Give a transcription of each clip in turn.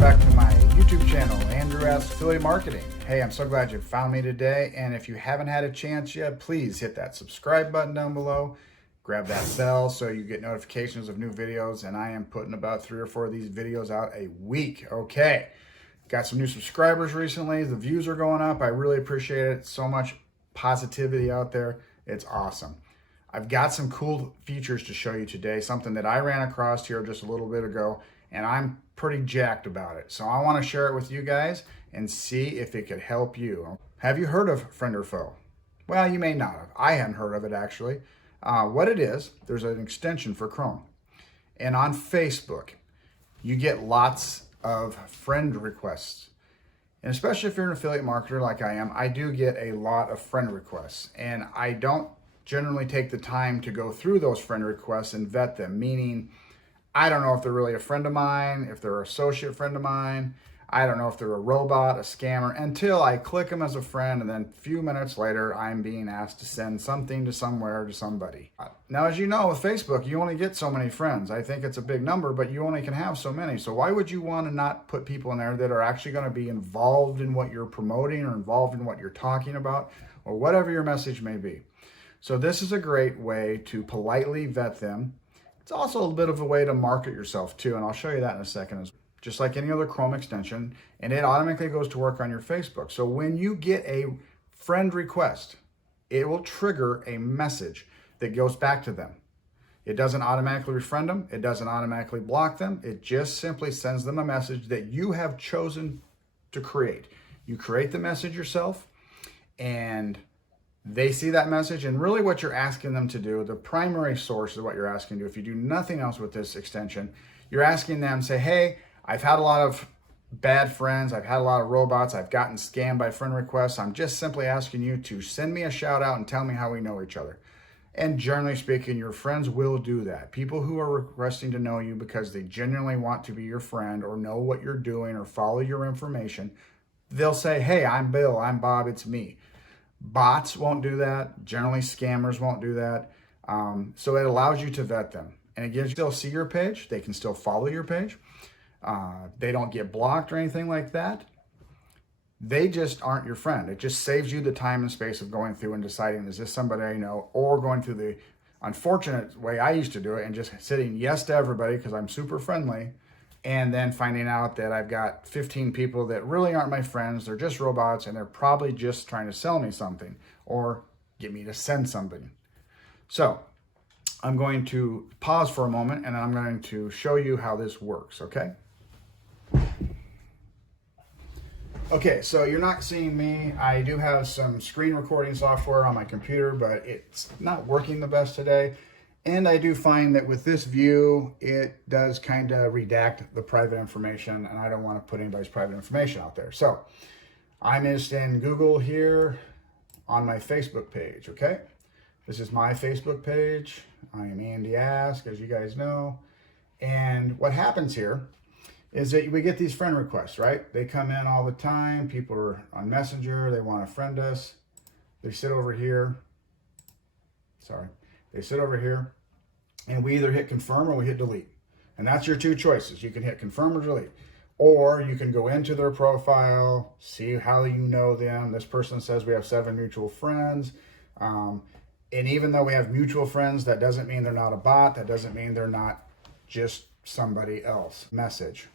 welcome back to my YouTube channel, Andrew Asks Affiliate Marketing. Hey, I'm so glad you found me today, and if you haven't had a chance yet, please hit that subscribe button down below, grab that bell so you get notifications of new videos, and I am putting about 3 or 4 of these videos out a week. Okay, got some new subscribers recently, the views are going up, I really appreciate it, so much positivity out there, it's awesome. I've got some cool features to show you today, something that I ran across here just a little bit ago, and I'm pretty jacked about it. So I want to share it with you guys and see if it could help you. Have you heard of Friend or Foe? Well, you may not have. I hadn't heard of it actually. What it is, there's an extension for Chrome. And on Facebook, you get lots of friend requests. And especially if you're an affiliate marketer like I am, I do get a lot of friend requests. And I don't generally take the time to go through those friend requests and vet them, meaning I don't know if they're really a friend of mine, if they're an associate friend of mine. I don't know if they're a robot, a scammer, until I click them as a friend, and then a few minutes later, I'm being asked to send something to somewhere to somebody. Now, as you know, with Facebook, you only get so many friends. I think it's a big number, but you only can have so many. So why would you want to not put people in there that are actually going to be involved in what you're promoting or involved in what you're talking about or whatever your message may be? So this is a great way to politely vet them. It's also a bit of a way to market yourself too, and I'll show you that in a second. Just like any other Chrome extension, and it automatically goes to work on your Facebook. So when you get a friend request, it will trigger a message that goes back to them. It doesn't automatically refriend them. It doesn't automatically block them. It just simply sends them a message that you have chosen to create. You create the message yourself, and they see that message, and really what you're asking them to do, the primary source of what you're asking to do, if you do nothing else with this extension, you're asking them, say, hey, I've had a lot of bad friends, I've had a lot of robots, I've gotten scammed by friend requests, I'm just simply asking you to send me a shout out and tell me how we know each other. And generally speaking, your friends will do that. People who are requesting to know you because they genuinely want to be your friend or know what you're doing or follow your information, they'll say, hey, I'm Bill, I'm Bob, it's me. Bots won't do that. Generally, scammers won't do that. So it allows you to vet them. And again, you still see your page. They can still follow your page. They don't get blocked or anything like that. They just aren't your friend. It just saves you the time and space of going through and deciding, is this somebody I know? Or going through the unfortunate way I used to do it and just hitting yes to everybody because I'm super friendly. And then finding out that I've got 15 people that really aren't my friends, they're just robots, and they're probably just trying to sell me something or get me to send something. So I'm going to pause for a moment, and I'm going to show you how this works, okay? Okay, so you're not seeing me. I do have some screen recording software on my computer, but it's not working the best today. And I do find that with this view, it does kind of redact the private information, and I don't want to put anybody's private information out there. So I'm just in Google here on my Facebook page, okay? This is my Facebook page. I am Andy Ask, as you guys know. And what happens here is that we get these friend requests, right? They come in all the time. People are on Messenger. They want to friend us. They sit over here. Sorry. They sit over here, and we either hit confirm or we hit delete. And that's your two choices. You can hit confirm or delete. Or you can go into their profile, see how you know them. This person says we have 7 mutual friends. And even though we have mutual friends, that doesn't mean they're not a bot. That doesn't mean they're not just somebody else. Message.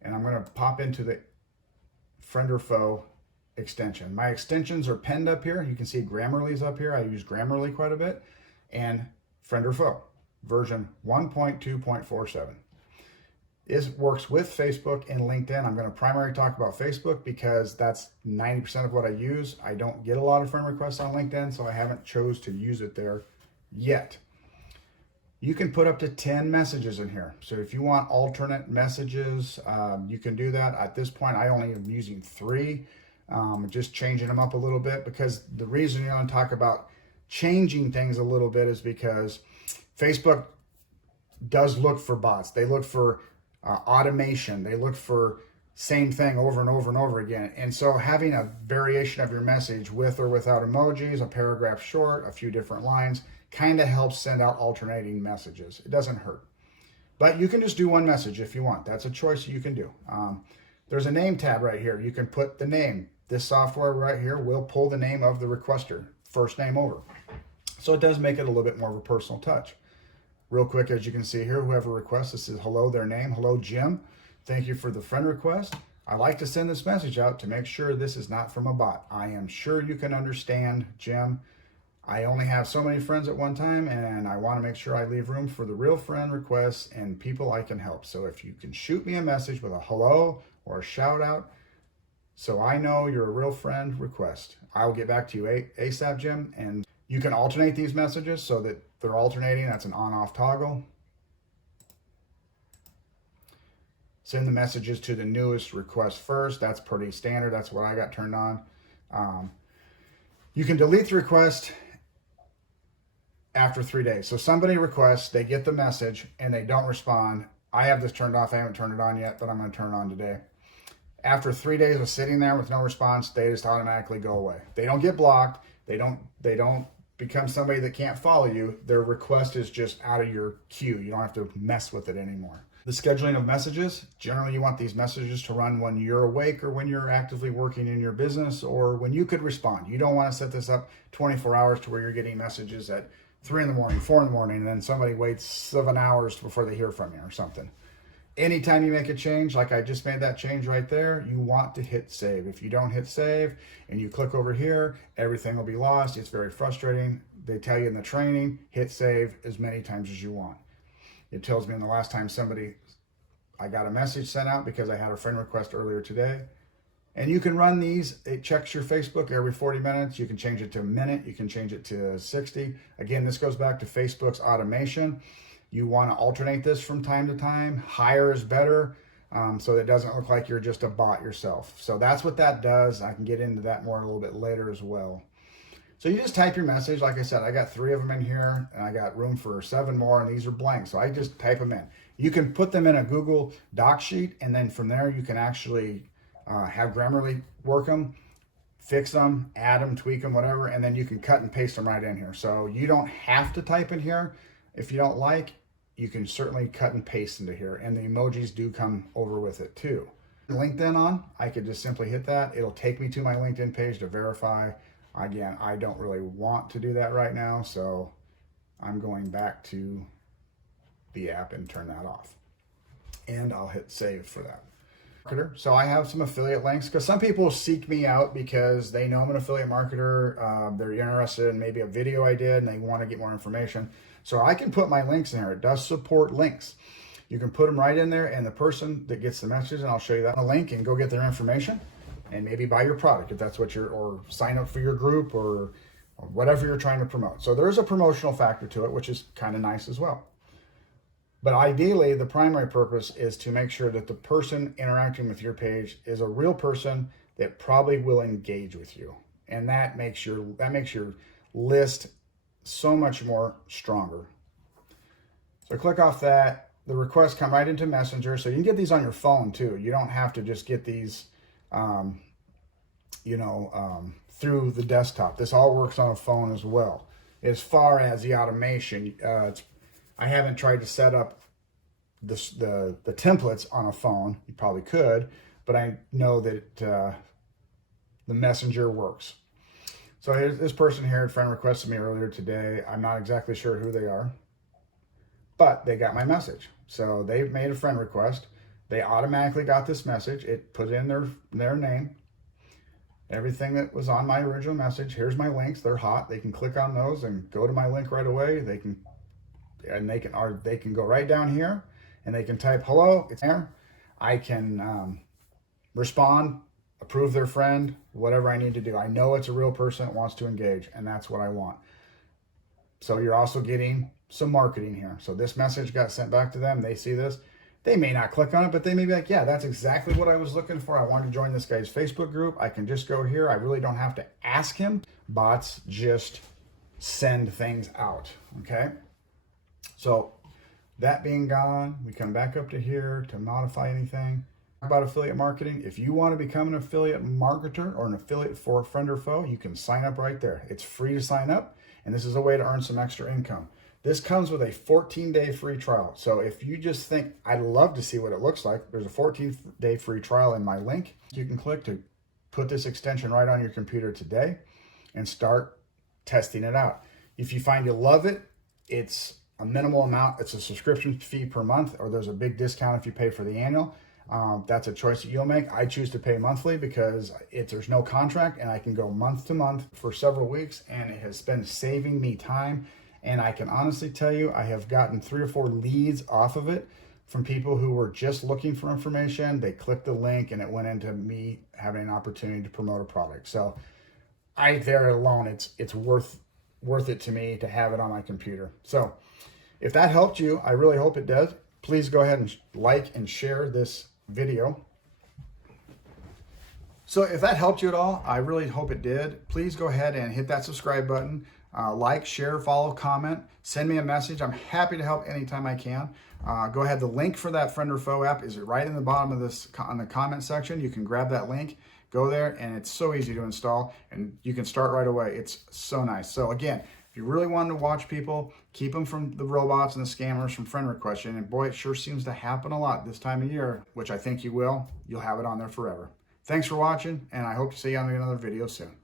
And I'm going to pop into the Friend or Foe extension. My extensions are pinned up here. You can see Grammarly's up here. I use Grammarly quite a bit. And Friend or Foe, version 1.2.47. This works with Facebook and LinkedIn. I'm going to primarily talk about Facebook because that's 90% of what I use. I don't get a lot of friend requests on LinkedIn, so I haven't chose to use it there yet. You can put up to 10 messages in here. So if you want alternate messages, you can do that. At this point, I only am using 3. Just changing them up a little bit, because the reason you're going to talk about changing things a little bit is because Facebook does look for bots. They look for automation. They look for same thing over and over and over again. And so having a variation of your message with or without emojis, a paragraph short, a few different lines, kind of helps send out alternating messages. It doesn't hurt. But you can just do one message if you want. That's a choice you can do. There's a name tab right here. You can put the name. This software right here will pull the name of the requester, first name over. So it does make it a little bit more of a personal touch. Real quick, as you can see here, whoever requests this is hello, their name. Hello, Jim. Thank you for the friend request. I like to send this message out to make sure this is not from a bot. I am sure you can understand, Jim. I only have so many friends at one time, and I want to make sure I leave room for the real friend requests and people I can help. So if you can shoot me a message with a hello or a shout out, so I know you're a real friend request, I'll get back to you ASAP, Jim. And you can alternate these messages so that they're alternating. That's an on-off toggle. Send the messages to the newest request first. That's pretty standard. That's what I got turned on. You can delete the request after 3 days. So somebody requests, they get the message and they don't respond. I have this turned off. I haven't turned it on yet, but I'm going to turn it on today. After 3 days of sitting there with no response, they just automatically go away. They don't get blocked. They don't become somebody that can't follow you. Their request is just out of your queue. You don't have to mess with it anymore. The scheduling of messages, generally you want these messages to run when you're awake or when you're actively working in your business or when you could respond. You don't want to set this up 24 hours to where you're getting messages at 3 in the morning, 4 in the morning, and then somebody waits 7 hours before they hear from you or something. Anytime you make a change, like I just made that change right there, you want to hit save. If you don't hit save and you click over here, everything will be lost. It's very frustrating. They tell you in the training, hit save as many times as you want. It tells me in the last time I got a message sent out because I had a friend request earlier today. And you can run these. It checks your Facebook every 40 minutes. You can change it to a minute. You can change it to 60. Again, this goes back to Facebook's automation. You want to alternate this from time to time. Higher is better, so it doesn't look like you're just a bot yourself. So that's what that does. I can get into that more a little bit later as well. So you just type your message. Like I said, I got 3 of them in here, and I got room for 7 more, and these are blank. So I just type them in. You can put them in a Google Doc sheet, and then from there you can actually have Grammarly work them, fix them, add them, tweak them, whatever, and then you can cut and paste them right in here. So you don't have to type in here if you don't like. You can certainly cut and paste into here, and the emojis do come over with it too. LinkedIn on, I could just simply hit that. It'll take me to my LinkedIn page to verify. Again, I don't really want to do that right now, so I'm going back to the app and turn that off. And I'll hit save for that. So I have some affiliate links because some people seek me out because they know I'm an affiliate marketer. They're interested in maybe a video I did and they want to get more information. So I can put my links in here. It does support links. You can put them right in there, and the person that gets the message, and I'll show you that, a link, and go get their information and maybe buy your product if that's what or sign up for your group or whatever you're trying to promote. So there's a promotional factor to it, which is kind of nice as well. But ideally, the primary purpose is to make sure that the person interacting with your page is a real person that probably will engage with you. And that makes your list so much more stronger. So click off that. The requests come right into Messenger. So you can get these on your phone too. You don't have to just get these through the desktop. This all works on a phone as well. As far as the automation, I haven't tried to set up the templates on a phone. You probably could, but I know that the Messenger works. So here's this person here, a friend requested me earlier today. I'm not exactly sure who they are, but they got my message. So they made a friend request. They automatically got this message. It put in their name, everything that was on my original message. Here's my links. They're hot. They can click on those and go to my link right away. They can go right down here and they can type hello. It's there. I can respond, approve their friend, whatever I need to do. I know it's a real person that wants to engage, and that's what I want. So you're also getting some marketing here. So this message got sent back to them. They see this. They may not click on it, but they may be like, yeah, that's exactly what I was looking for. I wanted to join this guy's Facebook group. I can just go here. I really don't have to ask him. Bots just send things out, okay? So that being gone, we come back up to here to modify anything. About affiliate marketing, if you want to become an affiliate marketer or an affiliate for Friend or Foe, you can sign up right there. It's free to sign up, and this is a way to earn some extra income. This comes with a 14-day free trial. So if you just think, I'd love to see what it looks like, there's a 14-day free trial in my link. You can click to put this extension right on your computer today and start testing it out. If you find you love it, it's a minimal amount. It's a subscription fee per month, or there's a big discount if you pay for the annual. That's a choice that you'll make. I choose to pay monthly because there's no contract and I can go month to month for several weeks, and it has been saving me time. And I can honestly tell you, I have gotten 3 or 4 leads off of it from people who were just looking for information. They clicked the link and it went into me having an opportunity to promote a product. So there alone, it's worth it to me to have it on my computer. So if that helped you, I really hope it does. Please go ahead and like and share this video. So if that helped you at all, I really hope it did. Please go ahead and hit that subscribe button. Like, share, follow, comment, send me a message. I'm happy to help anytime I can. Go ahead. The link for that Friend or Foe app is right in the bottom of this on the comment section. You can grab that link, go there, and it's so easy to install, and you can start right away. It's so nice. So again, if you really want to watch people, keep them from the robots and the scammers from friend request. And boy, it sure seems to happen a lot this time of year, which I think you will. You'll have it on there forever. Thanks for watching, and I hope to see you on another video soon.